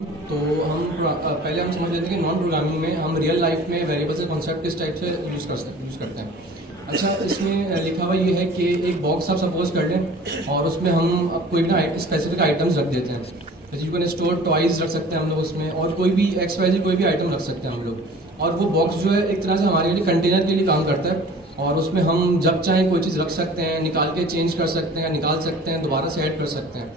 तो पहले हम समझ लेते हैं कि नॉन प्रोग्रामिंग में हम रियल लाइफ में वेरिएबल्स का कॉन्सेप्ट किस टाइप से यूज़ करते हैं। अच्छा, इसमें लिखा हुआ ये है कि एक बॉक्स आप सपोज कर लें और उसमें हम अब कोई भी ना स्पेसिफिक आइटम्स रख देते हैं। जैसे यू कैन स्टोर टॉयज़ रख सकते हैं हम लोग उसमें, और कोई भी XYZ कोई भी आइटम रख सकते हैं हम लोग। और वो बॉक्स जो है एक तरह से हमारे लिए कंटेनर के लिए काम करता है, और उसमें हम जब चाहें कोई चीज़ रख सकते हैं, निकाल के चेंज कर सकते हैं, निकाल सकते हैं, दोबारा से ऐड कर सकते हैं।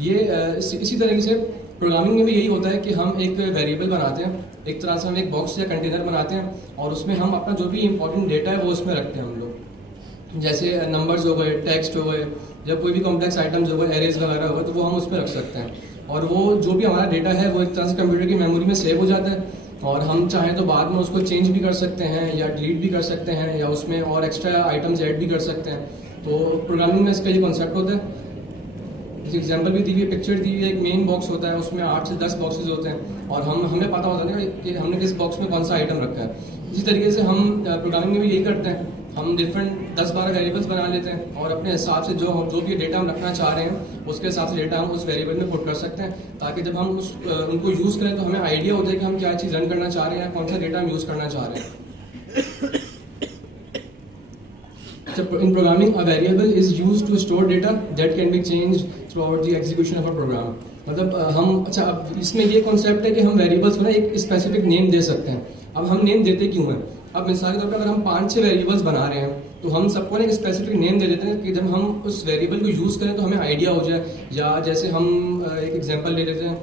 ये इसी तरीके से प्रोग्रामिंग में भी यही होता है कि हम एक वेरिएबल बनाते हैं, एक तरह से हम एक बॉक्स या कंटेनर बनाते हैं और उसमें हम अपना जो भी इंपॉर्टेंट डेटा है वो उसमें रखते हैं हम लोग। जैसे नंबर्स हो गए, टेक्स्ट हो गए, जब कोई भी कॉम्प्लेक्स आइटम्स हो गए, एरेज वगैरह हो गए, तो वो हम उसमें रख सकते हैं। और वो जो भी हमारा डेटा है वो एक तरह से कंप्यूटर की मेमोरी में सेव हो जाता है, और हम चाहें तो बाद में उसको चेंज भी कर सकते हैं या डिलीट भी कर सकते हैं, या उसमें और एक्स्ट्रा आइटम्स ऐड भी कर सकते हैं। तो प्रोग्रामिंग में इसका ये कॉन्सेप्ट होता है। एग्जाम्पल भी दी हुई है, पिक्चर दी हुई है, एक मेन बॉक्स होता है, उसमें 8 से 10 बॉक्सेस होते हैं, और हमें पता होता है कि हमने किस बॉक्स में कौन सा आइटम रखा है। इसी तरीके से हम प्रोग्रामिंग में भी यही करते हैं, हम डिफरेंट 10-12 वेरिएबल्स बना लेते हैं, और अपने हिसाब से जो भी डेटा हम रखना चाह रहे हैं उसके हिसाब से डेटा हम उस वेरिएबल में पुट कर सकते हैं, ताकि जब हम उनको यूज़ करें तो हमें आइडिया हो जाए कि हम क्या चीज़ रन करना चाह रहे हैं या कौन सा डेटा हम यूज़ करना चाह रहे हैं। In programming, a variable is used to store data that can be changed throughout the execution of a program. मतलब अब इसमें ये कॉन्सेप्ट है कि हम वेरिएबल्स को ना एक स्पेसिफिक नेम दे सकते हैं। अब हम नेम देते क्यों हैं? अब मिसाल के तौर पर अगर हम 5-6 वेरिएबल्स बना रहे हैं तो हम सबको ना एक स्पेसिफिक नेम दे देते हैं कि जब हम उस वेरिएबल को यूज़ करें तो हमें आइडिया हो जाए। या जैसे हम एक एग्जांपल ले लेते हैं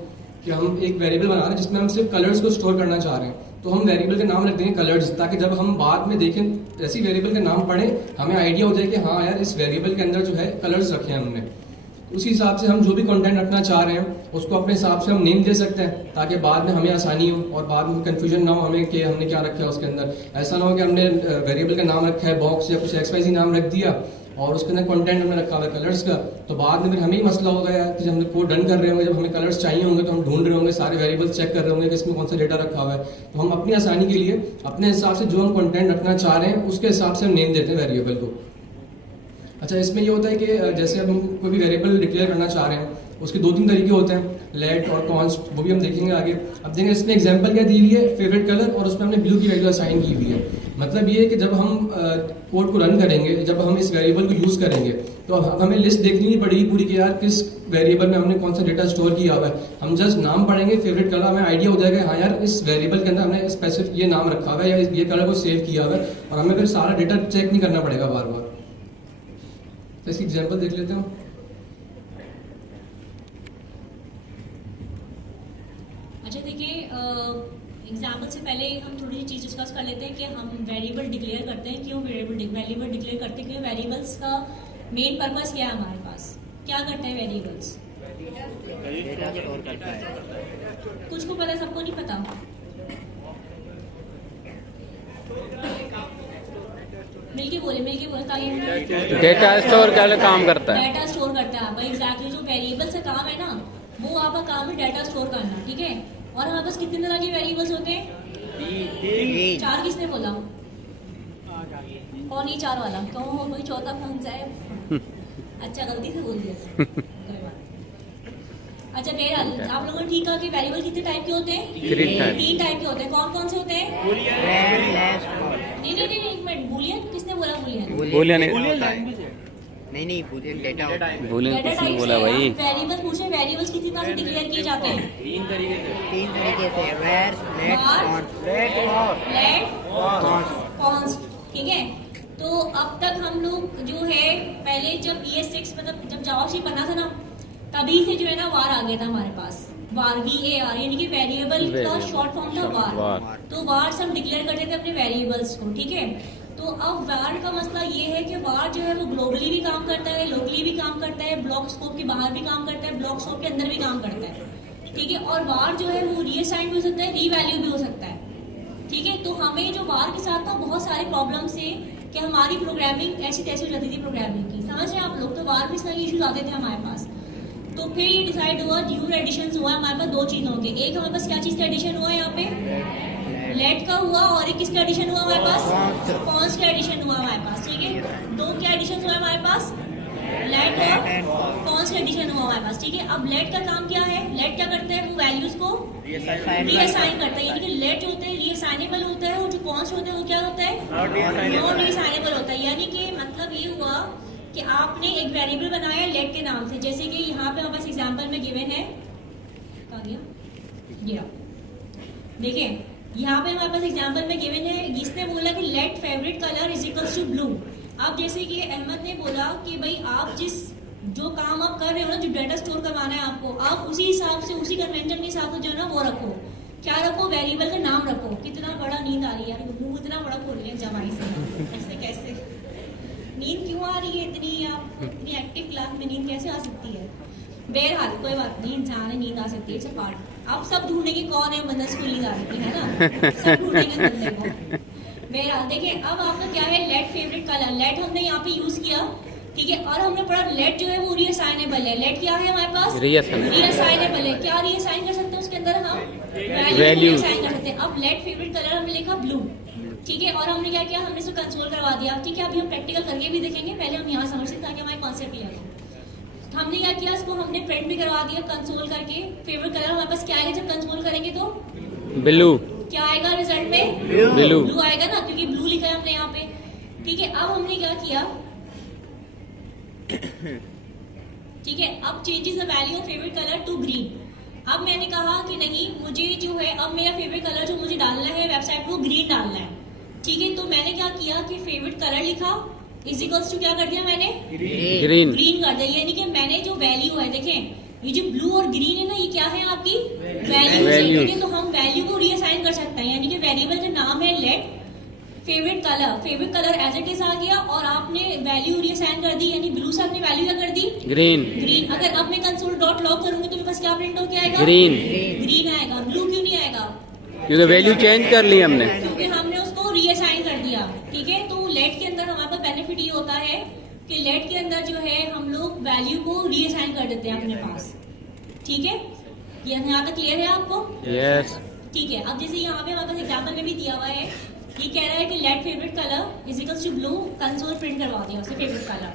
कि हम एक वेरिएबल बना रहे हैं जिसमें हम सिर्फ कलर्स को स्टोर करना चाह रहे हैं, तो हम वेरिएबल के नाम रख देंगे कलर्स, ताकि जब हम बाद में देखें जैसी वेरिएबल के नाम पढ़ें हमें आइडिया हो जाए कि हाँ यार, इस वेरिएबल के अंदर जो है कलर्स रखे हैं हमने। उसी हिसाब से हम जो भी कंटेंट रखना चाह रहे हैं उसको अपने हिसाब से हम नेम दे सकते हैं, ताकि बाद में हमें आसानी हो और बाद में कंफ्यूजन ना हो हमें कि हमने क्या रखा है उसके अंदर। ऐसा ना हो कि हमने वेरिएबल का नाम रखा है बॉक्स या कुछ XYZ नाम रख दिया और उसके अंदर कंटेंट हमने रखा हुआ है कलर्स का, तो बाद में फिर हमें ही मसला होगा यार कि जब हम कोड रन कर रहे होंगे, जब हमें कलर्स चाहिए होंगे तो हम ढूंढ रहे होंगे, सारे वेरिएबल्स चेक कर रहे होंगे कि इसमें कौन सा डेटा रखा हुआ है। तो हम अपनी आसानी के लिए अपने हिसाब से जो हम कंटेंट रखना चाह रहे हैं उसके हिसाब से हम नेम देते हैं वेरिएबल को। अच्छा, इसमें ये होता है कि जैसे अब हम कोई भी वेरिएबल डिक्लेयर करना चाह रहे हैं उसके 2-3 तरीके होते हैं, लेट और कॉन्स्ट, वो भी हम देखेंगे आगे। अब देखेंगे इसमें एग्जांपल क्या दी हुई है, फेवरेट कलर, और उसमें हमने ब्लू की वैल्यू असाइन की हुई है। मतलब ये है कि जब हम कोड को रन करेंगे, जब हम इस वेरिएबल को यूज़ करेंगे तो हमें लिस्ट देखनी नहीं पड़ेगी पूरी कि यार किस वेरिएबल में हमने कौन सा डेटा स्टोर किया हुआ है। हम जस्ट नाम पढ़ेंगे, फेवरेट कलर, हमें आइडिया हो जाएगा हाँ यार इस वेरिएबल के अंदर हमने स्पेसिफिक ये नाम रखा हुआ है या ये कलर को सेव किया हुआ है, और हमें फिर सारा डेटा चेक नहीं करना पड़ेगा बार बार। तो इसकी एग्जाम्पल देख लेते हैं। अच्छा देखिए, एग्जाम्पल से पहले हम थोड़ी सी चीज़ डिस्कस कर लेते हैं कि हम वेरिएबल डिक्लेयर करते हैं, क्यों वेरिएबल डिक्लेयर करते हैं, क्यों वेरिएबल्स का मेन पर्पस क्या है हमारे पास, क्या करते हैं वेरिएबल्स? कुछ को पता, सबको नहीं पता। मिलके बोले ताकि डेटा स्टोर का काम करता है। डेटा स्टोर करता है आपका एग्जैक्टली जो वेरिएबल से काम है ना, वो आपका काम है डेटा स्टोर करना, ठीक है। और हमारे पास कितने तरह के वेरिएबल्स होते हैं? 4। किसने बोला? कौन ये 4 वाला? क्यों हो, कोई चौथा कौन सा है? अच्छा, गलती से बोल दिया। कोई बात। अच्छा, मेरा आप लोगों ने ठीक कहा कि वेरिएबल कितने टाइप के होते हैं? 3 टाइप के होते हैं। कौन कौन से होते हैं? नहीं, एक मिनट, बूलियन किसने बोला? नहीं बूलियन डेटा बूलियन किसने बोला भाई? वेरिएबल्स पूछे, वेरिएबल्स कितनी तरह से डिक्लेयर किए जाते हैं? 3 तरीके से, var, let, const, ठीक है। तो अब तक हम लोग जो है पहले जब ES6 मतलब जब जावास्क्रिप्ट बना था ना, तभी से जो है ना var आ गया था हमारे पास। var, VAR, यानी कि वेरिएबल का शॉर्ट फॉर्म था var। तो var से हम डिक्लेयर करते थे अपने वेरिएबल्स को, ठीक है। तो अब var का मसला ये है कि var जो है वो ग्लोबली भी काम करता है, लोकली भी काम करता है, ब्लॉक स्कोप के बाहर भी काम करता है, ब्लॉक स्कोप के अंदर भी काम करता है, ठीक है। और var जो है वो रीअसाइन भी हो सकता है, रीवैल्यू भी हो सकता है, ठीक है। तो हमें जो var के साथ ना बहुत सारे प्रॉब्लम से कि हमारी प्रोग्रामिंग ऐसी तैसी हो जाती थी प्रोग्रामिंग की, समझ रहे हैं आप लोग। तो var में इस तरह के इशूज आते थे हमारे पास। तो फिर ये डिसाइड हुआ, न्यू एडिशन हुआ हमारे पास 2 चीज़ों के। एक हमारे पास क्या चीज़ का एडिशन हुआ यहाँ पे? लेट का हुआ, और एक किसका एडिशन हुआ हमारे पास? कॉन्स्ट का एडिशन हुआ हमारे पास, ठीक है। 2 क्या एडिशन हुआ हमारे पास? लेट and और कॉन्स कंडीशन हुआ हमारे पास, ठीक है। अब लेट का काम क्या है, लेट क्या करते हैं, वो वैल्यूज को रीअसाइन करता है, यानी कि लेट जो होते हैं रीअसाइनेबल होता है, और जो कॉन्स होते हैं वो क्या होता है, नॉन रीअसाइनेबल होता है। यानी कि मतलब ये हुआ कि आपने एक वेरिएबल बनाया लेट के नाम से, जैसे कि यहाँ पे हमारे पास एग्जांपल में गिवन है, कहाँ गया, देखिए यहाँ पे हमारे पास एग्जांपल में गिवन है, इसने बोला कि let favourite colour is equals to blue. अब जैसे कि अहमद ने बोला कि भाई आप जो काम आप कर रहे हो ना, जो डाटा स्टोर करवाना है आपको, आप उसी हिसाब से, उसी कन्वेंशन के हिसाब से जो है ना वो रखो, क्या रखो, वेरिएबल का नाम रखो। कितना बड़ा नींद आ रही है यार, मुंह इतना बड़ा खोल लिया जमाई से, ऐसे कैसे नींद क्यों आ रही है इतनी, आप इतनी एक्टिव क्लास में नींद कैसे आ सकती है। बहरहाल कोई बात नहीं, इंसान है, नींद आ सकती है, इट्स पार्ट। आप सब ढूंढेंगे कौन है बंदा स्कूल नींद आ रही है ना, सब ढूंढेंगे बंदे को। बहरहाल देखिए, अब आपका क्या है, लेट फेवरेट कलर, लेट हमने यहाँ पे यूज किया, ठीक है। और हमने पढ़ा लेट जो है वो रीअसाइनेबल है। लेट क्या है हमारे पास, रीअसाइनेबल है। क्या रीअसाइन कर सकते हैं उसके अंदर, हम वैल्यू रीअसाइन कर सकते हैं। अब लेट फेवरेट कलर हमने लिखा ब्लू, ठीक है। और हमने क्या किया, हमने इसको कंसोल करवा दिया, ठीक है। अभी हम प्रैक्टिकल करके भी देखेंगे, पहले हम यहाँ समझते हैं ताकि हमारे कॉन्सेप्ट क्लियर हो। हमने क्या किया, इसको हमने प्रिंट भी करवा दिया कंसोल करके। फेवरेट कलर हमारे पास क्या आएगा जब कंसोल करेंगे तो ब्लू, क्या आएगा रिजल्ट में, ब्लू ब्लू आएगा ना, क्योंकि ब्लू लिखा है हमने यहाँ पे, ठीक है। अब हमने क्या किया, ठीक है, अब changes the value of favourite colour to green. अब मैंने कहा कि नहीं, मुझे जो है अब मेरा फेवरेट कलर जो मुझे डालना है वेबसाइट को ग्रीन डालना है, ठीक है। तो मैंने क्या किया कि फेवरेट कलर लिखा इज इक्वल्स टू क्या कर दिया मैंने, ग्रीन कर दिया। यानी कि मैंने जो वैल्यू है, देखें ये जो ब्लू और ग्रीन है ना, ये क्या है आपकी वैल्यूज है, ठीक है। तो हम वैल्यू को रीअसाइन कर सकते हैं, यानी कि वेरिएबल का नाम है let favourite colour as it is आ गया, और आपने वैल्यू रीअसाइन कर दी, यानी ब्लू से आपने वैल्यू क्या कर दी, ग्रीन। अगर अब मैं कंसोल डॉट लॉग करूंगी तो मेरे पास क्या प्रिंट होकर आएगा, ग्रीन आएगा। ब्लू क्यों नहीं आएगा, क्योंकि वैल्यू चेंज कर ली हमने, क्योंकि हमने उसको रीअसाइन कर दिया, ठीक है। तो लेट के अंदर हमारे पास बेनिफिट ये होता है कि लेट के अंदर जो है हम लोग वैल्यू को रीअसाइन कर देते हैं अपने पास, ठीक है। ये यहाँ तक क्लियर है आपको, यस, ठीक है। अब जैसे यहाँ पे हमारे पास एग्जाम्पल में भी दिया हुआ है, ये कह रहा है कि let favourite colour is equals to blue, console print करवा दिया उसे फेवरेट कलर,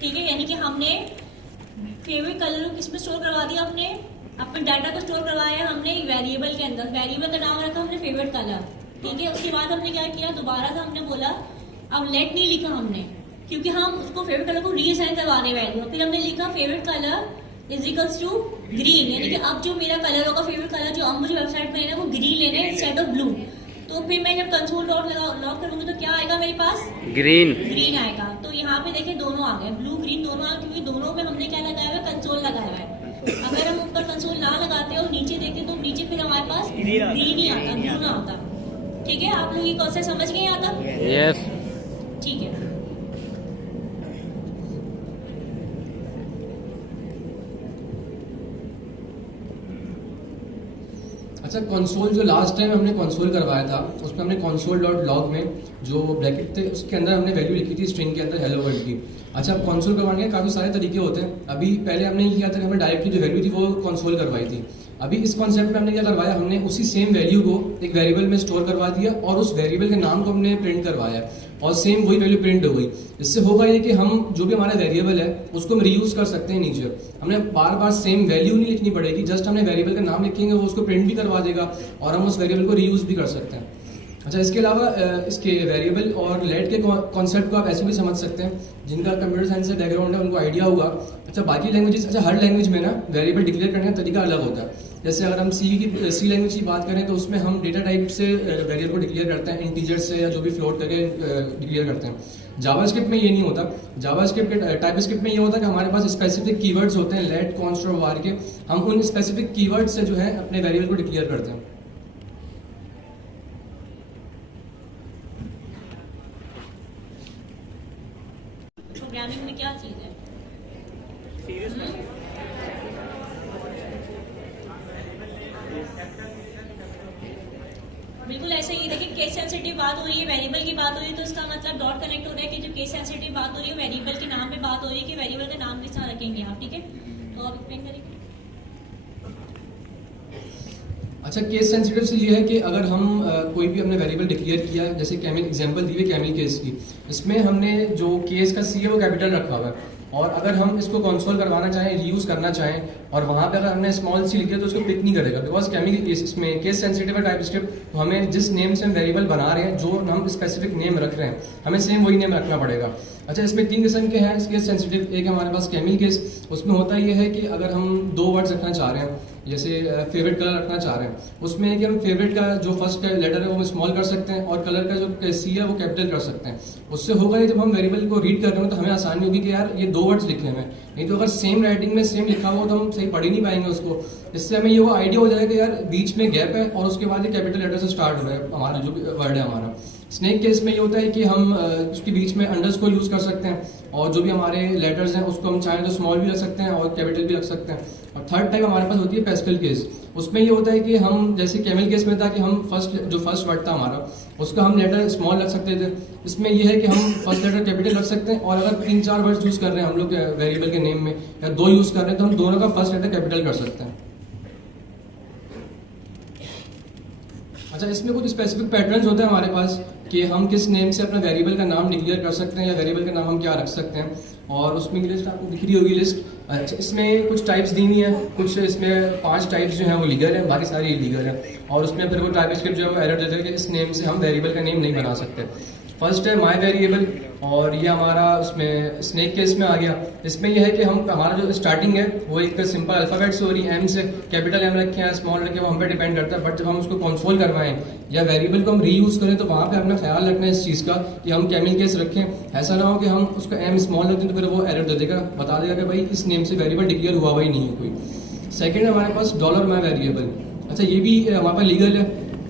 ठीक है। यानी कि हमने फेवरेट कलर को किस में स्टोर करवा दिया, हमने अपने डाटा को स्टोर करवाया हमने वेरिएबल के अंदर, वेरिएबल का नाम रखा हमने फेवरेट कलर, ठीक है। उसके बाद हमने क्या किया, दोबारा से हमने बोला अब लेट नहीं लिखा हमने, क्योंकि हम उसको फेवरेट कलर को रीअसाइन करवा रहे वैल्यू। फिर हमने लिखा favourite colour is equals to green, यानी कि अब जो मेरा कलर होगा फेवरेट कलर जो अब मुझे वेबसाइट में है वो ग्रीन लेना है इंस्टेड ऑफ ब्लू। तो फिर मैं जब कंसोल डॉट लॉग करूंगी तो क्या आएगा मेरे पास, ग्रीन आएगा। तो यहाँ पे देखें दोनों आ गए, ब्लू ग्रीन दोनों आ गए, क्योंकि दोनों में हमने क्या लगाया हुआ है, कंसोल लगाया हुआ है। अगर हम ऊपर कंसोल ना लगाते और नीचे देखते तो नीचे फिर हमारे पास ग्रीन ही आता, ब्लू ना आता, ठीक है। आप लोग ये कॉन्सेप्ट समझ गए यहाँ तक, यस, ठीक है। अच्छा, कंसोल जो लास्ट टाइम हमने कंसोल करवाया था उसमें हमने कंसोल डॉट लॉग में जो ब्रैकेट थे उसके अंदर हमने वैल्यू लिखी थी स्ट्रिंग के अंदर हेलो वर्ल्ड की। अच्छा, अब कंसोल करवाने के काफ़ी सारे तरीके होते हैं। अभी पहले हमने ये किया था कि हमने डायरेक्टली जो वैल्यू थी वो कंसोल करवाई थी। अभी इस कॉन्सेप्ट में हमने क्या करवाया, हमने उसी सेम वैल्यू को एक वेरिएबल में स्टोर करवा दिया और उस वेरिएबल के नाम को हमने प्रिंट करवाया और सेम वही वैल्यू प्रिंट हो गई। इससे होगा ये कि हम जो भी हमारा वेरिएबल है उसको हम रीयूज कर सकते हैं नीचे। हमने बार बार सेम वैल्यू नहीं लिखनी पड़ेगी, जस्ट हमने वेरिएबल का नाम लिखेंगे वो उसको प्रिंट भी करवा देगा और हम उस वेरिएबल को रीयूज भी कर सकते हैं। अच्छा, इसके अलावा इसके वेरिएबल और लेट के कॉन्सेप्ट को आप ऐसे भी समझ सकते हैं, जिनका कंप्यूटर साइंस से बैकग्राउंड है उनको आइडिया होगा। अच्छा, बाकी लैंग्वेजेस, अच्छा हर लैंग्वेज में ना वेरिएबल डिक्लेयर करने का तरीका अलग होता है। जैसे अगर हम सी लैंग्वेज की बात करें तो उसमें हम डेटा टाइप से वेरिएबल को डिक्लेयर करते हैं, इंटीजर से या जो भी फ्लोट करके डिक्लेयर करते हैं। जावास्क्रिप्ट में ये नहीं होता। जावास्क्रिप्ट टाइपस्क्रिप्ट में ये होता है कि हमारे पास स्पेसिफिक कीवर्ड्स होते हैं लेट, कॉन्स्ट और वार के। हम उन स्पेसिफिक कीवर्ड से जो है अपने वेरिएबल को डिक्लेयर करते हैं। प्रोग्रामिंग में क्या चीज है, बिल्कुल ऐसे ही। देखिए, केस सेंसिटिव बात हो रही है, वेरिएबल की बात हो रही है, तो इसका मतलब डॉट कनेक्ट हो रहा है कि जो केस सेंसिटिव बात हो रही है वेरिएबल के नाम पे बात हो रही है कि वेरिएबल का नाम किस तरह रखेंगे आप, ठीक है। तो आप एक्सप्लेन करेंगे। अच्छा, केस सेंसिटिव से ये है कि अगर हम कोई भी हमने वेरिएबल डिक्लेयर किया, जैसे कैमिल एग्जांपल दी है कैमिल केस की, इसमें हमने जो केस का सी है वो कैपिटल रखा हुआ है और अगर हम इसको कंसोल करवाना चाहें, रीयूज करना चाहें, और वहाँ पे अगर हमने स्मॉल सी लिख दिया तो उसको पिक नहीं करेगा, बिकॉज केमिकल इसमें केस सेंसिटिव है टाइप स्क्रिप्ट। तो हमें जिस नेम से हम वेरिएबल बना रहे हैं, जो हम स्पेसिफिक नेम रख रहे हैं, हमें सेम वही नेम रखना पड़ेगा। अच्छा, इसमें 3 किस्म के हैं केस सेंसिटिव। एक है हमारे पास केमिकल केस, उसमें होता ये है कि अगर हम 2 वर्ड्स रखना चाह रहे हैं, जैसे फेवरेट कलर रखना चाह रहे हैं, उसमें है कि हम फेवरेट का जो फर्स्ट लेटर है वो स्मॉल कर सकते हैं, और कलर का जो सी है वो कैपिटल कर सकते हैं। उससे होगा ये, जब हम वेरिएबल को रीड कर रहे हो तो हमें आसानी होगी कि यार ये 2 वर्ड्स लिखने में, नहीं तो अगर सेम राइटिंग में सेम लिखा हुआ तो हम सही पढ़ ही नहीं पाएंगे उसको। इससे हमें ये वो आइडिया हो जाएगा कि यार बीच में गैप है और उसके बाद ये कैपिटल लेटर से स्टार्ट हो रहा है हमारा जो वर्ड है हमारा। स्नेक केस में ये होता है कि हम उसके बीच में अंडरस्कोर यूज कर सकते हैं, और जो भी हमारे लेटर्स हैं उसको हम चाहें तो स्मॉल भी रख सकते हैं और कैपिटल भी रख सकते हैं। और थर्ड टाइप हमारे पास होती है पैस्कल केस। उसमें ये होता है कि हम, जैसे केमिकल केस में था कि हम फर्स्ट वर्ड था हमारा, उसका हम लेटर स्मॉल रख सकते थे। इसमें ये है कि हम फर्स्ट लेटर कैपिटल रख सकते हैं, और अगर 3-4 वर्ड्स यूज कर रहे हैं हम लोग वेरिएबल के नेम में, या 2 यूज कर रहे हैं, तो हम दोनों का फर्स्ट लेटर कैपिटल कर सकते हैं। अच्छा, इसमें कुछ स्पेसिफिक पैटर्न्स होते हैं हमारे पास कि हम किस नेम से अपना वेरिएबल का नाम डिक्लेयर कर सकते हैं, या वेरिएबल का नाम हम क्या रख सकते हैं, और उसमें की लिस्ट आपको दिख रही होगी लिस्ट। अच्छा, इसमें कुछ टाइप्स दी हुई हैं, कुछ इसमें 5 टाइप्स जो हैं वो लीगल है, बाकी सारी इलीगल है, और उसमें फिर वो टाइप स्क्रिप्ट जो है वो एरर देते हैं कि इस नेम से हम वेरिएबल का नेम नहीं बना सकते। फर्स्ट है माई वेरिएबल, और ये हमारा उसमें स्नेक केस में आ गया। इसमें यह है कि हम, हमारा जो स्टार्टिंग है वो एक सिंपल अल्फाबेट से हो रही है, एम से, कैपिटल एम रखे हैं, स्मॉल रखे, वो हम पे डिपेंड करता है। बट जब हम उसको कंसोल करवाएं या वेरिएबल को हम रीयूज करें, तो वहाँ पे अपना ख्याल रखना है इस चीज़ का कि हम केमिकल केस रखें। ऐसा ना हो कि हम उसका एम स्मॉल रखें तो फिर वो एरर दे देगा, बता देगा कि भाई इस नेम से वेरिएबल डिक्लेयर हुआ ही नहीं है कोई। सेकेंड है हमारे पास डॉलर माई वेरिएबल। अच्छा, ये भी हमारे पास लीगल है।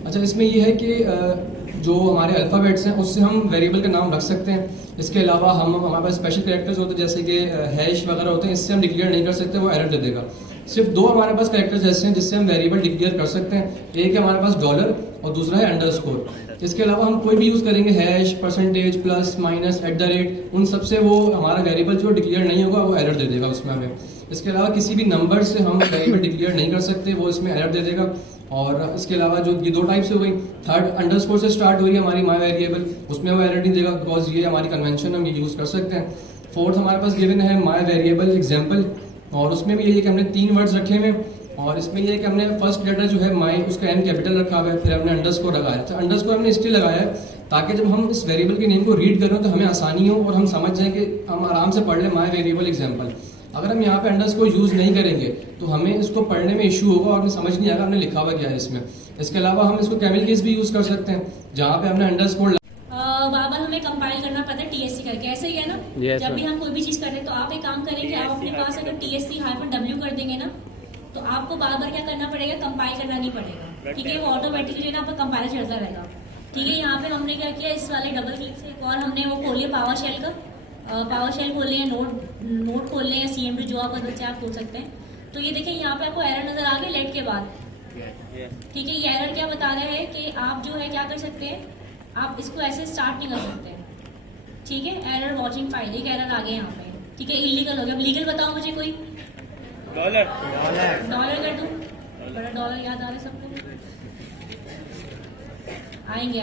अच्छा, इसमें ये है कि जो हमारे अल्फ़ाबेट्स हैं उससे हम वेरिएबल का नाम रख सकते हैं। इसके अलावा हमारे पास स्पेशल कैरेक्टर्स होते हैं, जैसे कि हैश वगैरह होते हैं, इससे हम डिक्लेयर नहीं कर सकते, वो एरर दे देगा। सिर्फ 2 हमारे पास कैरेक्टर्स ऐसे हैं जिससे हम वेरिएबल डिक्लेयर कर सकते हैं, एक है हमारे पास डॉलर और दूसरा है अंडरस्कोर। इसके अलावा हम कोई भी यूज़ करेंगे, हैश, परसेंटेज, प्लस, माइनस, @ उन सबसे वो हमारा वेरिएबल जो डिक्लेयर नहीं होगा वो एरर दे देगा उसमें हमें। इसके अलावा किसी भी नंबर से हम वेरिएबल डिक्लेयर नहीं कर सकते, वो इसमें एरर दे देगा। और इसके अलावा जो ये 2 टाइप्स हो गई, थर्ड अंडरस्कोर से स्टार्ट हो रही है हमारी माई वेरिएबल, उसमें वो एरर नहीं देगा बिकॉज ये हमारी कन्वेंशन, हम ये यूज़ कर सकते हैं। फोर्थ हमारे पास गिवन है माई वेरिएबल एग्जाम्पल, और उसमें भी यही है कि हमने 3 वर्ड्स रखे हुए, और इसमें यह है कि हमने फर्स्ट लेटर जो है माई, उसका एम कैपिटल रखा हुआ है, फिर हमने अंडरस्कोर लगाया। तो अंडरस्कोर हमने इसलिए लगाया है ताकि जब हम इस वेरिएबल के नेम को रीड करें तो हमें आसानी हो और हम समझ जाएं कि हम आराम से पढ़ लें माई वेरिएबल एग्जाम्पल। अगर हम यहाँ पे अंडरस्कोर यूज नहीं करेंगे तो हमें इसको पढ़ने में इशू होगा और हमें समझ नहीं आएगा हमने लिखा हुआ क्या है इसमें। इसके अलावा हम इसको केमिकल केस भी यूज कर सकते हैं, जहाँ पे हमने अंडरस्कोर बार बार हमें कंपाइल करना पड़ता है टीएससी करके, ऐसे ही है ना। Yes, जब भी हम कोई भी चीज कर रहे हैं तो आप एक काम करेंगे, आप अपने पास अगर TSC-W कर देंगे ना, तो आपको बार बार क्या करना पड़ेगा, कंपाइल करना नहीं पड़ेगा। ठीक है, वो ऑटोमेटिकली जो है ना आपका कंपाइलर चलता रहेगा। ठीक है, यहाँ पे हमने क्या किया, इस वाले डबल क्लिक से एक और हमने वो खोल लिया पावर शेल का, पावर शेल खोल लें, नोट खोल लें, या CMD जो आप बदल से आप खोल सकते हैं। तो ये देखिए यहाँ पे आपको एरर नजर आ गया लेट के बाद। ठीक है, ये एरर क्या बता रहे हैं कि आप जो है क्या कर सकते हैं, आप इसको ऐसे स्टार्ट नहीं कर सकते। ठीक है, एरर वॉचिंग फाइल, एक एरर आ गया यहाँ पे। ठीक है, इलीगल हो गया। अब लीगल बताओ मुझे कोई, डॉलर कर दूं, बड़ा डॉलर याद आ रहा है सबको, आएंगे।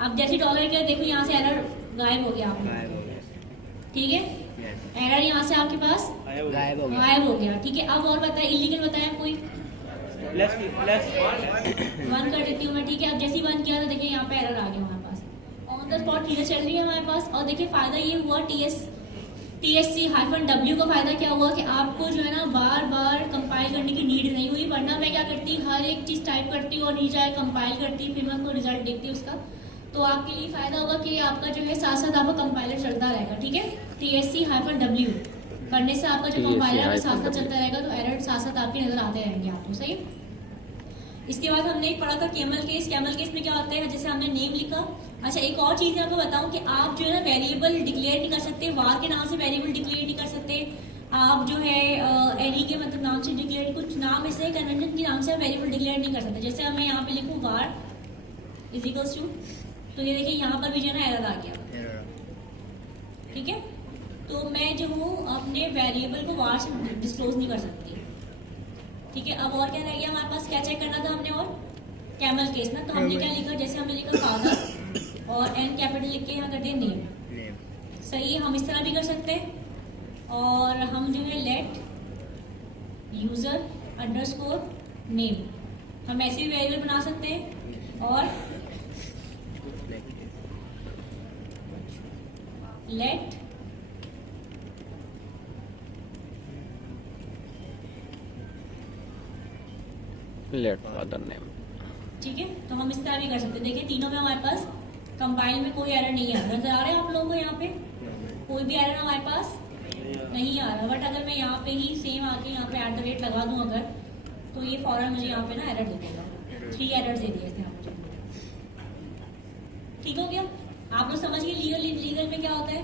अब जैसे डॉलर किया देखो यहाँ से एरर गायब हो गया आपने। ठीक है, एरर यहाँ से आपके पास गायब हो गया। ठीक है, अब और बताए इलीगल बताया कोई, 1 कर देती हूँ मैं। ठीक है, अब जैसे ही 1 किया तो देखिए यहाँ पे एरर आ गया हमारे पास, ऑन द स्पॉट चीजें चल रही है हमारे पास। और देखिए फायदा ये हुआ TSC-W का फायदा क्या हुआ कि आपको जो है ना बार बार कंपाइल करने की नीड नहीं हुई, वरना मैं क्या करती, हर एक चीज टाइप करती और नीचे जाए कंपाइल करती, फिर मैं उसको रिजल्ट देखती उसका। तो आपके लिए फायदा होगा कि आपका जो है साथ साथ आपका कंपाइलर चलता रहेगा। ठीक है, TSC-W करने से आपका जो कंपाइलर है साथ साथ चलता रहेगा, तो एरर साथ साथ आपके नजर आते रहेंगे आपको। सही। इसके बाद हमने एक पढ़ा था कैमल केस। कैमल केस में क्या होता है, जैसे हमने नेम लिखा। अच्छा, एक और चीज मैं आपको बताऊं कि आप जो है ना वेरिएबल डिक्लेयर नहीं कर सकते, वार के नाम से वेरिएबल डिक्लेयर नहीं कर सकते। आप जो है एनी के मतलब नाम से डिक्लेयर, कुछ नाम ऐसे है कन्वेंशन के नाम से वेरिएबल डिक्लेयर नहीं कर सकते। जैसे मैं यहाँ पे लिखूँ वार इक्वल्स टू, तो ये देखिए यहाँ पर भी जो है ना एरर आ गया। ठीक है, तो मैं जो हूँ अपने वेरिएबल को वार से डिस्क्लोज नहीं कर सकती। ठीक है, अब और क्या रह गया हमारे पास, क्या चेक करना था हमने, और कैमल केस ना। तो हमने क्या लिखा, जैसे हमने लिखा फादर और N कैपिटल लिख के यहाँ कर दिया नेम। सही है, हम इस तरह भी कर सकते हैं और हम जो है लेट यूजर अंडरस्कोर नेम, हम ऐसे भी वेरिएबल बना सकते हैं। और लेट फादर नेम। ठीक है, तो हम इस तरह भी कर सकते हैं। देखिए तीनों में हमारे पास कंपाइल में कोई एरर नहीं आ रहा, नजर आ रहे हैं आप लोगों को यहाँ पे कोई भी एरर हमारे पास नहीं आ रहा। बट अगर मैं यहाँ पे ही सेम आके यहाँ पे @ लगा दूं अगर, तो ये फौरन मुझे यहाँ पे ना एरर दे देगा। 3 एरर्स दे दिए इसने मुझे। ठीक हो गया, आप लोग समझ गए लीगल में क्या होता है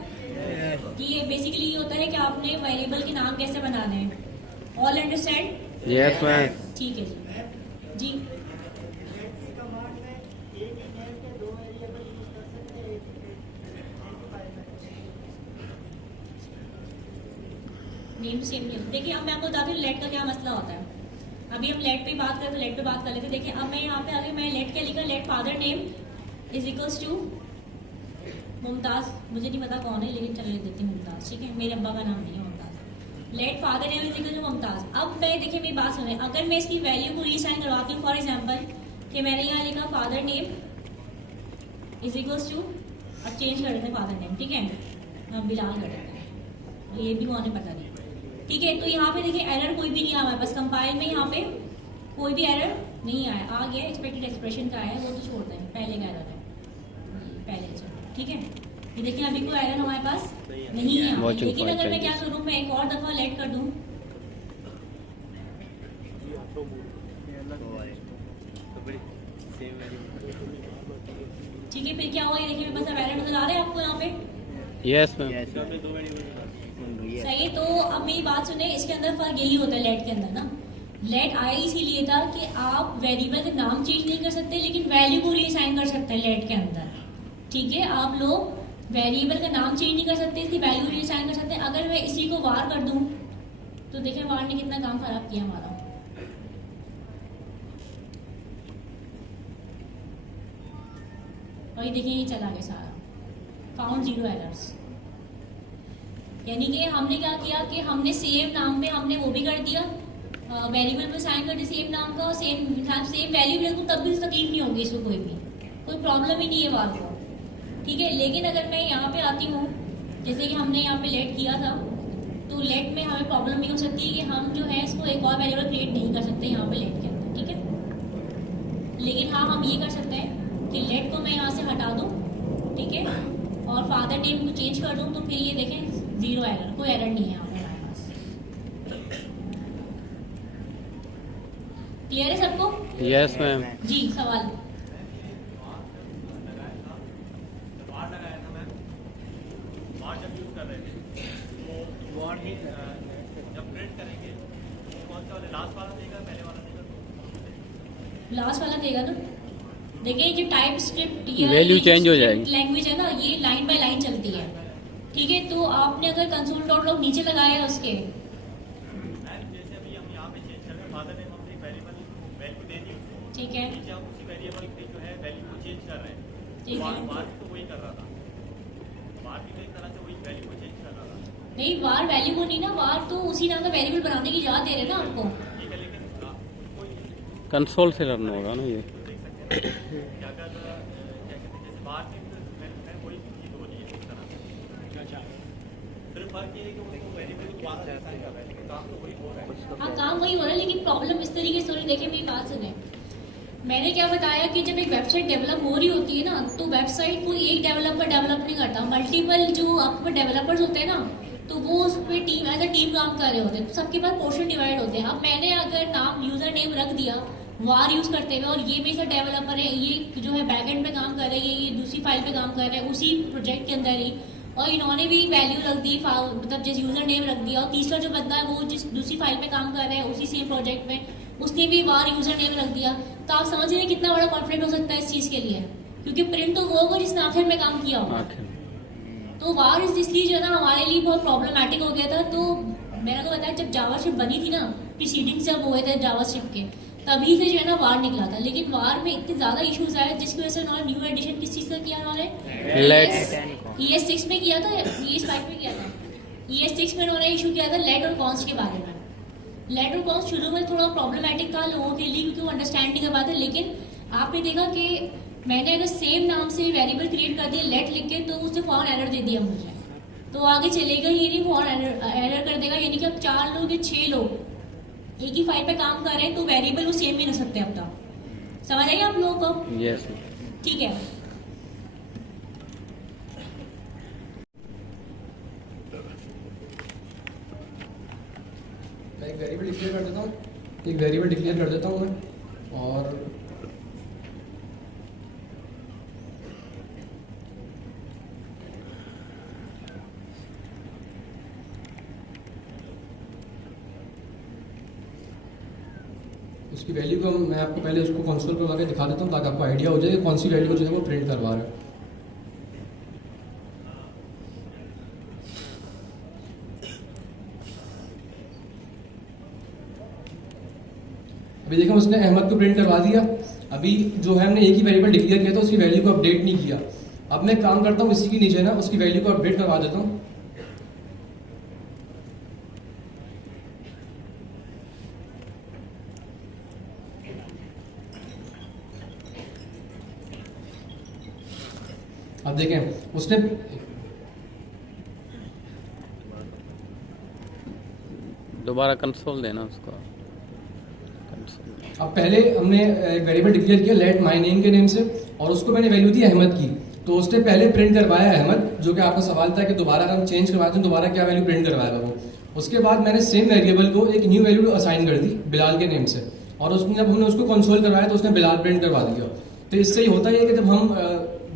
कि ये बेसिकली ये होता है कि आपने वेरिएबल के नाम कैसे बनाने हैं। All understand? Yes ma'am. ठीक है जी। नेम सेम नहीं। देखिए अब मैं आपको बताती हूँ लेट का क्या मसला होता है। अभी हम लेट पे बात करते, लेट पे बात कर लेते। देखिए अब मैं यहाँ पे आगे मैं लेट क्या लिखा, let father name is equals to Mumtaz, मुझे नहीं पता कौन है लेकिन चलो लिख देती हूँ मुमताज। ठीक है, मेरे अब्बा का नाम नहीं है Mumtaz. Let father name is equal to Mumtaz. अब मैं देखिए मेरी बात सुने, अगर मैं इसकी वैल्यू को रीसाइन करवाती हूँ, फॉर एग्जाम्पल कि मैंने यहाँ लिखा father name is equals to, अब चेंज कर देते हैं फादर नेम। ठीक है, हम बिलाल कर देते हैं, ये भी उन्हें पता नहीं। ठीक है, तो यहाँ पे देखिए एरर कोई भी नहीं आया हमारे पास कंपाइल में, यहाँ पे कोई भी एरर नहीं आया। आ गया एक्सपेक्टेड एक्सप्रेशन का है, वो तो छोड़ दें, पहले का एरर है पहले से। ठीक है, ये देखिए अभी कोई एरर हमारे पास नहीं है। लेकिन अगर मैं क्या करूँ, मैं एक और दफा लेट कर दूँ, ठीक है, फिर क्या हुआ ये देखिए मेरे पास अब एरर नजर आ रहे हैं आपको यहाँ पे? Yes ma'am. सही है, तो अब मेरी बात सुने, इसके अंदर फर्क यही होता है लेट के अंदर ना। लेट आया इसीलिए था कि आप वेरिएबल का नाम चेंज नहीं कर सकते लेकिन वैल्यू को रीअसाइन कर सकते हैं लेट के अंदर। ठीक है, आप लोग वेरिएबल का नाम चेंज नहीं कर सकते, इसकी वैल्यू रीअसाइन कर सकते हैं। अगर मैं इसी को वार कर दूं तो देखिए वार ने कितना काम खराब किया हमारा। और ये देखिए ये चला गया सारा, फाउंड 0 एरर्स। यानी कि हमने क्या किया कि हमने सेम नाम पे हमने वो भी कर दिया, वेरिएबल पे साइन कर दिया सेम नाम का, सेम वैल्यू भी रखूं तब भी तकलीफ नहीं होगी, इसको कोई प्रॉब्लम ही नहीं है वार को। ठीक है, लेकिन अगर मैं यहाँ पे आती हूँ, जैसे कि हमने यहाँ पे लेट किया था, तो लेट में हमें प्रॉब्लम नहीं हो सकती कि हम जो है इसको एक और वेरिएबल क्रिएट नहीं कर सकते यहाँ पे लेट के अंदर। ठीक है, लेकिन हाँ हम ये कर सकते हैं कि लेट को मैं यहाँ से हटा दूँ, ठीक है, और फादर नेम को चेंज कर दूँ, तो फिर ये देखें 0 एरर, कोई एरर नहीं है यहाँ पे हमारे पास। क्लियर है सबको? Yes ma'am. जी, सवाल? लास्ट वाला देगा ना। देखिए जो टाइप स्क्रिप्ट वैल्यू चेंज हो जाएगी, लैंग्वेज है ना, ये लाइन बाय लाइन चलती है। ठीक है, तो आपने अगर console.log नीचे लगाया है उसके, जैसे अभी हम यहाँ पे चेंज कर रहे हैं, फादर नेम हमने वेरिएबल वैल्यू दे दी, ठीक है, नीचे हम उसी वेरिएबल की जो है वैल्यू को चेंज कर रहे हैं। ठीक है, वार तो वही कर रहा था, वार भी एक तरह से वही वैल्यू को चेंज कर रहा था। नहीं वार वैल्यू को नहीं ना, वार तो उसी नाम का वेरिएबल बनाने की इजाजत दे रहे हैं ना आपको। ठीक है, लेकिन कंसोल से रन होगा ना ये। क्या अगर जैसे वार की मैं वही चीज हो रही है इस तरह से। सिर्फ फर्क ये है कि वो वेरिएबल को वार से असाइन कर रहा है, लेकिन काम तो वही हो रहा है। हाँ काम वही हो रहा है, लेकिन प्रॉब्लम इस तरीके से हो रही है। देखिए मेरी बात सुने, मैंने क्या बताया कि जब एक वेबसाइट डेवलप हो रही होती है ना, तो वेबसाइट को एक डेवलपर डेवलप नहीं करता, मल्टीपल जो आपके डेवलपर्स होते हैं ना, तो वो उस पर टीम एज अ टीम काम कर रहे होते हैं, तो सबके पास पोर्शन डिवाइड होते हैं। अब मैंने अगर नाम यूजर नेम रख दिया वार यूज करते हुए, और ये मेरे साथ डेवलपर है, ये जो है बैकएंड पे काम कर रहे हैं, ये दूसरी फाइल पे काम कर रहे हैं उसी प्रोजेक्ट के अंदर ही, और इन्होंने भी वैल्यू रख दी, मतलब जिस यूजर नेम रख दिया, और तीसरा जो बंदा है वो जिस दूसरी फाइल पे काम कर रहा है उसी सेम प्रोजेक्ट में, उसने भी वार यूजर नेम रख दिया। तो आप समझ रहे हैं कितना बड़ा कॉन्फ्लिक्ट हो सकता है इस चीज के लिए, क्योंकि प्रिंट तो वो होगा जिसने आखिर में काम किया होगा। तो वार इसलिए जो है ना हमारे लिए बहुत प्रॉब्लमेटिक हो गया था। तो मैंने तो बताया जब जावास्क्रिप्ट बनी थी ना, प्रीसीडिंग जब हुए थे जावास्क्रिप्ट के, तभी से जो है ना वार निकला था। लेकिन वार में इतने ज्यादा इश्यूज आए जिसकी वजह से उन्होंने न्यू एडिशन किस चीज का किया, उन्होंने ES6 में किया था या ES5 में किया था? ES6 में उन्होंने इशू किया था लेट और कॉन्स के बारे में। लेट और कॉन्स शुरू में थोड़ा प्रॉब्लमेटिक था लोगों के लिए क्योंकि वो अंडरस्टैंड नहीं कर पाते, लेकिन आपने देखा कि मैंने अगर सेम नाम से वेरिएबल क्रिएट कर दिया लेट लिख के, तो उसने फॉरन एरर दे दिया मुझे, तो आगे चलेगा ही नहीं, फॉरन एरर कर देगा। यानी कि अब 4 लोग या 6 लोग एक ही फाइल पे काम कर रहे हैं तो वेरिएबल वो सेम नहीं रह सकते अब तक। समझ आइए आप लोगों को? यस ठीक है। मैं एक वेरिएबल डिक्लेयर कर देता हूँ, एक वेरिएबल डिक्लेयर कर देता हूँ मैं, और उसकी वैल्यू को मैं आपको पहले उसको कंसोल पर लगा के दिखा देता हूँ ताकि आपको आइडिया हो जाए कि कौन सी वैल्यू को जो है वो प्रिंट करवा रहा है। अभी देखो उसने अहमद को प्रिंट करवा दिया। अभी जो है हमने एक ही वेरिएबल डिक्लेयर किया था, उसकी वैल्यू को अपडेट नहीं किया। अब मैं काम करता हूँ इसी के नीचे ना उसकी वैल्यू को अपडेट करवा देता हूँ। अब देखें उसने दोबारा कंसोल देना उसको। अब पहले हमने एक वेरिएबल डिक्लेयर किया लेट माय नेम के नेम से, और उसको मैंने वैल्यू दी अहमद की। तो उसने पहले प्रिंट करवाया अहमद, जो कि आपका सवाल था कि दोबारा हम चेंज करवाते हैं दोबारा क्या वैल्यू प्रिंट करवाएगा वो। उसके बाद मैंने सेम वेरिएबल को एक न्यू वैल्यू असाइन कर दी बिलाल के नेम से, और उसने जब हमने उसको कंसोल करवाया तो उसने बिलाल प्रिंट करवा दिया। तो इससे ही होता है कि जब हम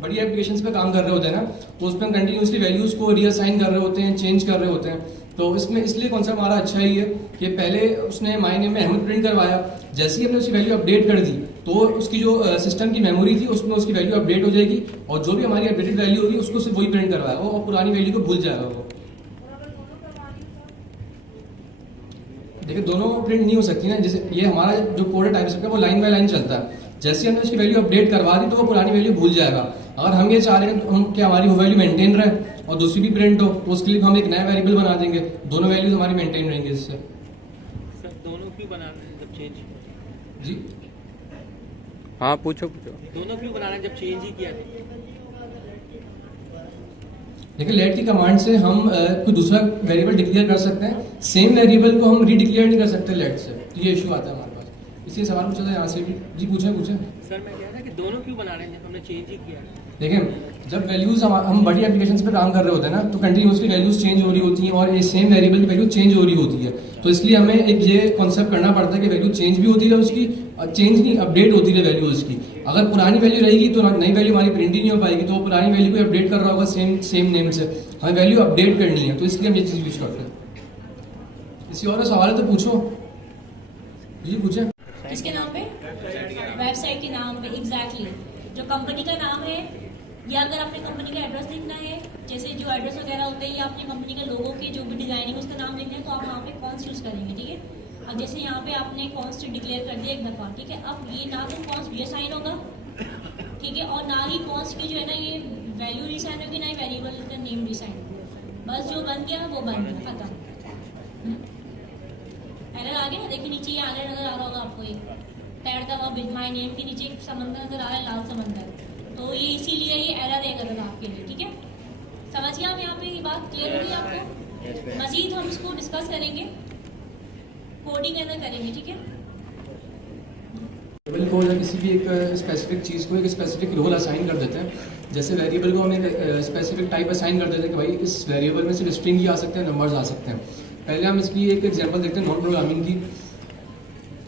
बड़ी एप्लीकेशंस पे काम कर रहे होते हैं ना, तो उसमें हम कंटिन्यूसली वैल्यूज को रीअसाइन कर रहे होते हैं, चेंज कर रहे होते हैं। तो इसमें इसलिए कॉन्सेप्ट हमारा अच्छा ही है कि पहले उसने माय नेम में अहमद प्रिंट करवाया, जैसे ही हमने उसकी वैल्यू अपडेट कर दी तो उसकी जो सिस्टम की मेमोरी थी उसमें उसकी वैल्यू अपडेट हो जाएगी, और जो भी हमारी अपडेटेड वैल्यू होगी उसको सिर्फ वही प्रिंट करवाएगा और पुरानी वैल्यू को भूल जाएगा वो। देखिए दोनों प्रिंट नहीं हो सकती ना, जैसे ये हमारा जो कोड है टाइपस्क्रिप्ट का वो लाइन बाय लाइन चलता है। जैसे हमने उसकी वैल्यू अपडेट करवा दी तो वो पुरानी वैल्यू भूल जाएगा। अगर हम ये चाह रहे हैं तो हम क्या हमारी वो वैल्यू मेंटेन रहे और दूसरी भी प्रिंट हो, तो उसके लिए हम एक नया वेरिएबल बना देंगे, दोनों वैल्यूज हमारी मेंटेन रहेंगे इससे। सर दोनों क्यों बना रहे हैं जब चेंज? जी हाँ पूछो पूछो। दोनों क्यों बना रहे हैं जब चेंज ही किया था? देखिए लेट की कमांड से हम कोई दूसरा वेरिएबल डिक्लेयर कर सकते हैं, सेम वेरिएबल को हम रीडिक्लेयर नहीं कर सकते लेट से, तो ये इशू आता है हमारे पास। इसलिए सवाल पूछा था यहाँ से भी। जी पूछे पूछे। सर मैं कह रहा था कि दोनों क्यों बना रहे हैं जब हमने चेंज ही किया? देखें जब वैल्यूज हम बड़ी एप्लीकेशंस पे काम कर रहे होते हैं ना, तो कंटिन्यूसली वैल्यूज चेंज हो रही होती हैं और ये सेम वेरिएबल की वैल्यू चेंज हो रही होती है। तो इसलिए हमें एक ये कॉन्सेप्ट करना पड़ता है कि वैल्यू चेंज भी होती रहे उसकी, और चेंज नहीं अपडेट होती रहे वैल्यू उसकी। अगर पुरानी वैल्यू रहेगी तो नई वैल्यू हमारी प्रिंट ही नहीं हो पाएगी, तो वो पुरानी वैल्यू को अपडेट कर रहा होगा सेम नेम से। हमें वैल्यू अपडेट करनी है, तो इसलिए हम ये चीज़ यूज करते हैं। किसी और सवाल है तो पूछो। जी पूछे। किसके नाम पे? वेबसाइट के नाम पे। एग्जैक्टली जो कंपनी का नाम है, या अगर अपने कंपनी का एड्रेस लिखना है, जैसे जो एड्रेस वगैरह होते हैं या अपनी कंपनी के लोगों की जो भी डिजाइनिंग उसका नाम लिखना है, तो आप वहाँ पे कॉन्स्ट यूज करेंगे। ठीक है। अब जैसे यहाँ पे आपने कॉन्स्ट डिक्लेयर कर दिया एक दफा, ठीक है। अब ये ना तो कॉन्स्ट रीअसाइन होगा, ठीक है, और ना ही कॉन्स्ट की जो है ना ये वैल्यू रीसाइन होगी, ना ही वेरिएबल का नेम रीसाइन होगा। बस जो बन गया वो बन गया, खत्म। एरर आ गया। देखिए नीचे ये एरर नजर आ रहा होगा आपको, एक तैरता हुआ माय नेम के नीचे एक समंदर नजर आ रहा है, लाल समंदर। तो ये इसीलिए ये एरर है गलत आपके लिए। ठीक है, समझ गए आप? यहाँ पे ये बात क्लियर होगी आपको? मजीद हम इसको डिस्कस करेंगे, कोडिंग के अंदर करेंगे। ठीक है। वेरिएबल को या किसी भी एक स्पेसिफिक चीज़ को एक स्पेसिफिक रोल असाइन कर देते हैं। जैसे वेरिएबल को हम एक स्पेसिफिक टाइप असाइन कर देते हैं कि भाई इस वेरिएबल में सिर्फ स्ट्रिंग ही आ सकते हैं, नंबर्स आ सकते हैं। पहले हम इसकी एक एग्जांपल देखते हैं नॉन प्रोग्रामिंग की।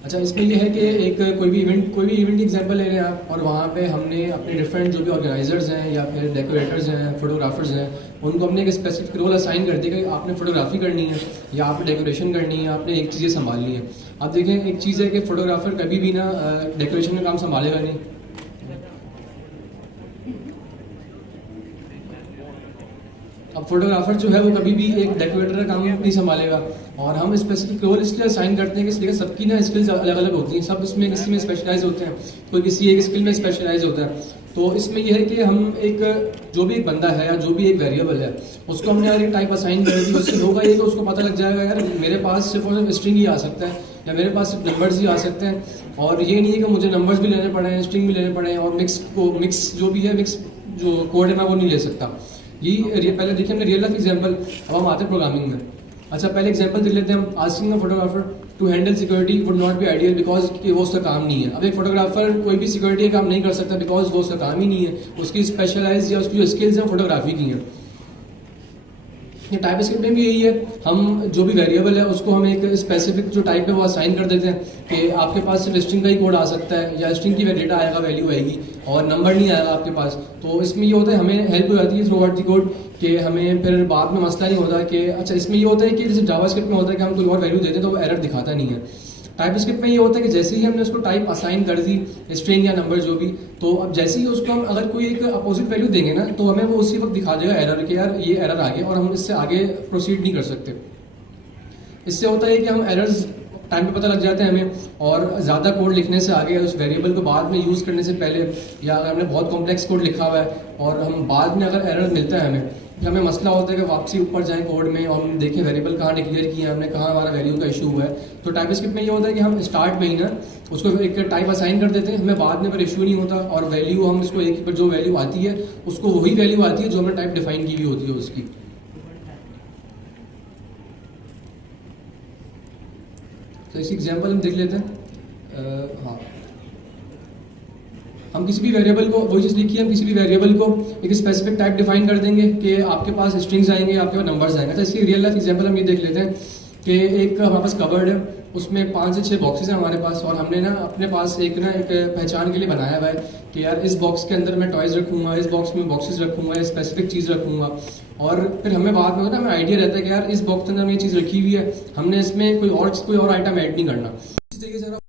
अच्छा, इसमें ये है कि एक कोई भी इवेंट की एग्जांपल ले रहे हैं आप, और वहाँ पे हमने अपने डिफरेंट जो भी ऑर्गेनाइजर्स हैं या फिर डेकोरेटर्स हैं, फोटोग्राफर्स हैं, उनको हमने एक स्पेसिफिक रोल असाइन कर दिया कि आपने फोटोग्राफी करनी है या आपने डेकोरेशन करनी है, आपने एक चीज़ें संभालनी है। आप देखें एक चीज़ है कि फोटोग्राफर कभी भी ना डेकोरेशन का काम संभालेगा नहीं। अब फोटोग्राफर जो है वो कभी भी एक डेकोरेटर का काम नहीं संभालेगा, और हम स्पेसिफिक रोल इसलिए असाइन करते हैं कि इसलिए सबकी ना स्किल्स अलग अलग होती हैं, सब इसमें किसी में स्पेशलाइज होते हैं, कोई किसी एक स्किल में स्पेशलाइज होता है। तो इसमें यह है कि हम एक जो भी एक बंदा है या जो भी एक वेरिएबल है उसको हमने यार एक टाइप असाइन कर दी, उससे होगा ये कि उसको पता लग जाएगा यार मेरे पास सिर्फ और सिर्फ स्ट्रिंग ही आ सकता है या मेरे पास सिर्फ नंबर्स ही आ सकते हैं, और ये नहीं है कि मुझे नंबर्स भी लेने पड़े हैं, स्ट्रिंग भी लेने पड़े हैं, और मिक्स जो भी है मिक्स जो कोड है मैं वो नहीं ले सकता। ये पहले देखिए हमने रियल लाइफ एग्जांपल, अब हम आते हैं प्रोग्रामिंग में। अच्छा पहले एग्जांपल देख लेते हैं हम। Asking a photographer to handle security would not be ideal because कि वो उसका काम नहीं है। अब एक फोटोग्राफर कोई भी सिक्योरिटी का काम नहीं कर सकता बिकॉज वो उसका काम ही नहीं है, उसकी स्पेशलाइज या उसकी जो स्किल्स हैं फोटोग्राफी की हैं। ये टाइपस्क्रिप्ट में भी यही है, हम जो भी वेरिएबल है उसको हम एक स्पेसिफिक जो टाइप है वो असाइन कर देते हैं कि आपके पास सिर्फ स्ट्रिंग का ही कोड आ सकता है या स्ट्रिंग की डेटा आएगा, वैल्यू आएगी और नंबर नहीं आएगा आपके पास। तो इसमें ये होता है हमें हेल्प हो जाती है थ्रू आउट द कोड कि हमें फिर बाद में मसला नहीं होता कि अच्छा इसमें ये होता है कि जैसे जावास्क्रिप्ट में होता है कि हम कोई और वैल्यू देते हैं तो वो एरर दिखाता नहीं है। टाइपस्क्रिप्ट में ये होता है कि जैसे ही हमने उसको टाइप असाइन कर दी स्ट्रिंग या नंबर जो भी, तो अब जैसे ही उसको हम अगर कोई एक अपोजिट वैल्यू देंगे ना तो हमें वो उसी वक्त दिखा देगा एरर कि यार ये एरर आ गया और हम इससे आगे प्रोसीड नहीं कर सकते। इससे होता है कि हम एरर्स टाइम पे पता लग जाते हैं हमें, और ज़्यादा कोड लिखने से आगे उस वेरिएबल को बाद में यूज़ करने से पहले या अगर हमने बहुत कॉम्प्लेक्स कोड लिखा हुआ है और हम बाद में अगर एरर मिलता है हमें मसला होता है कि वापसी ऊपर जाएं कोड में और हम देखें वेरिएबल कहाँ डिक्लेयर किया है हमने, कहाँ हमारा वैल्यू का इशू हुआ है। तो टाइपस्क्रिप्ट में ये होता है कि हम स्टार्ट में ही ना उसको एक टाइप असाइन कर देते हैं, हमें बाद में पर इशू नहीं होता, और वैल्यू हम इसको एक जो वैल्यू आती है उसको वही वैल्यू आती है जो हमने टाइप डिफाइन की हुई होती है उसकी। तो इसी एग्जाम्पल हम देख लेते हैं। हाँ, हम किसी भी वेरिएबल को वही चीज़ लिखी है, हम किसी भी वेरिएबल को एक स्पेसिफिक टाइप डिफाइन कर देंगे कि आपके पास स्ट्रिंग्स आएंगे, आपके पास नंबर्स आएंगे। तो इसकी रियल लाइफ एग्जांपल हम ये देख लेते हैं कि एक हमारे पास कवर्ड है, उसमें 5 से 6 बॉक्सेस हैं हमारे पास, और हमने ना अपने पास एक पहचान के लिए बनाया हुआ है कि यार इस बॉक्स के अंदर मैं टॉयज रखूंगा, इस बॉक्स में बॉक्सेस रखूंगा, या स्पेसिफिक चीज़ रखूंगा। और फिर हमें बाद में होता है हमें आइडिया रहता है कि यार इस बॉक्स के अंदर ये चीज़ रखी हुई है, हमने इसमें कोई और आइटम ऐड नहीं करना। इस तरीके से